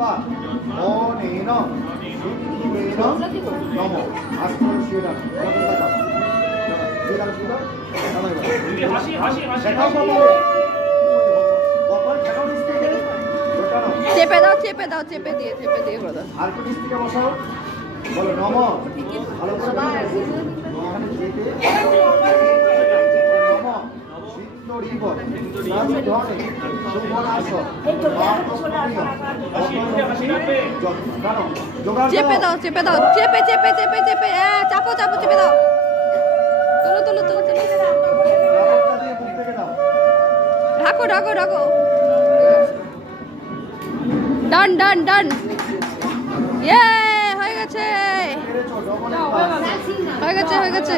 যৎপা অনেন সিদ্ধিমেন নম আস্তর শিরা চেপে দাও চেপে দাও চেপে দিয়ে করে দাও। আর কি দিকে বসাও বলো নম ভালো করে এখানে চেপে নম সিদ্ধরিব সাধনে শুভনাশ চেপে দাও চেপে দাও চেপে চেপে চেপে চেপে চাপো চাপো চেপে দাও তুলো তুলো তুলো তুলো ঢাকো ঢাকো ঢাকো ডান ডান ডান ইয়ে হয়ে গেছে হয়ে গেছে হয়ে গেছে